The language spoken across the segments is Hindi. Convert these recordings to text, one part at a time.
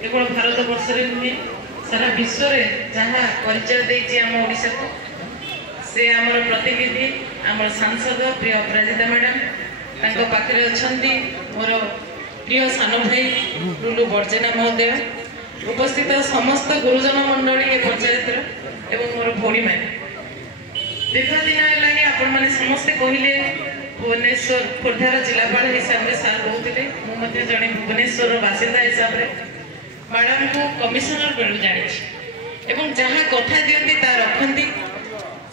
केवल भारत वर्ष नुहे सारा विश्व में जहाँ परिचय देती आम ओडिशा को से आमर प्रतिनिधि आमर सांसद प्रिय अपराजिता मैडम पाखे अच्छा मोर प्रिय सान भाई लुलु बर्जेना महोदय उपस्थित समस्त गुरुजन मंडली पंचायत एवं मोर भौणी मैंने दीर्घ दिन है आपण मैंने समस्ते कहले भुवनेश्वर खोर्धार जिलापाल हिसाब से सार कहते मुझे जड़े भुवनेश्वर बासिंदा हिसाब से मैडम को कमिशनर बेलू जानी जहाँ कथा दिखती ता रखती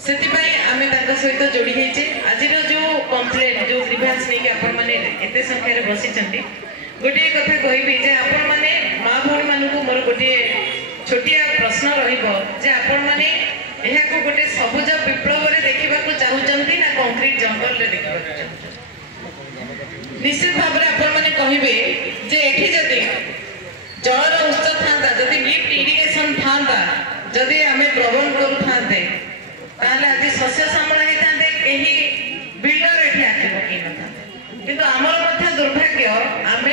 से सहित जोड़ी होचे आज जो कम्प्लेन जो ग्रीवांस नहीं आपण मैंने एत संख्यार बसी गोटे कथा कहबी जे आपण मैंने माँ भौणी मानू मोर गोटे छोटिया प्रश्न रही मैंने यहाँ गोटे सबुज विप्लव देखा चाहते ना कंक्रीट जंगल देखा निश्चित भाव में आपण मैंने कहे जे एठी जदि जलर उत्स था जदि लिफ्ट इरिगेशन था जदि आम प्रबंध करूँ आज शस्य श्यामल होता कहीं बिल्डर ये आखि पकई न था कि आमर दुर्भाग्य आम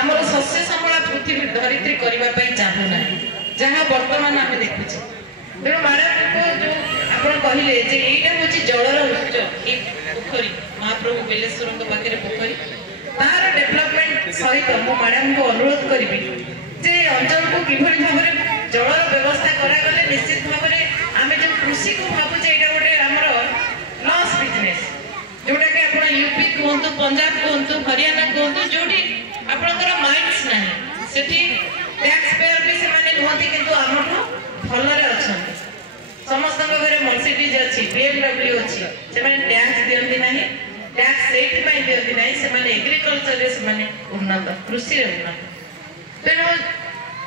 आमर शस्य श्यामला पृथ्वी धरित्री करने चाहूना जहाँ बर्तमान आम देखुचे तेणु मैडम को जो आप कहले यहाँ हूँ जलर उत्स पोखरी महाप्रभु बेलेश्वर पाखे पोखरी तार डेभलपमेंट सहित मु मैडम को अनुरोध करी जे अंचल को किभली भाव में जलर व्यवस्था करागले निश्चित भाव में आम जो कृषि को भावुचे यहाँ गोटे आमर लॉस बिजनेस जोटा कि आप यूपी कहतु पंजाब कहतु हरियाणा कहतु जो आपंकर माइंड्स ना से टैक्स पेयर भी से कहते कि आम भलरे अच्छा समस्त घरे मर्सिडीज अच्छी BMW अच्छी से टैक्स दिखती ना टैक्स से दिखती ना से एग्रिकल्चर उन्नत कृषि उन्नत तेणु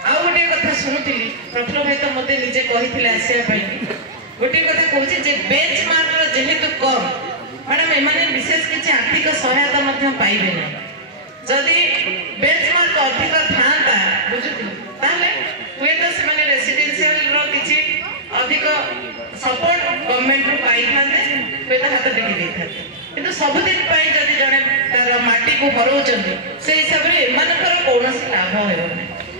आउ गोटे कथा शुणुली प्रफुल्ल भाई तो मत निजे कही आसवाई गोटे कथा कहूँ बेंचमार्क जेहेतु कम मैडम एमाने विशेष किसी आर्थिक सहायता पाइबे ना जदि बेंचमार्क अधिक था बुझुती हुए तो से रेसिडेंशियल किसी अधिक सपोर्ट गवर्नमेंट रू पाई था हुए तो हाथ टेकी था कि सबुदिन जदि जड़े तार माटी को हराऊँ से हिसाब से एम कौन लाभ हो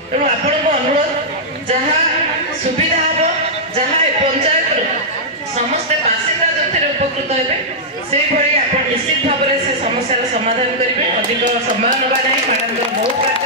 तेणु आपण को अनुरोध जहाँ सुविधा हम जहाँ पंचायत समस्ते बासिंदा जो उपकृत हे से निश्चित भाव में से समस्या समाधान करेंगे अधिक समय ना मैडम बहुत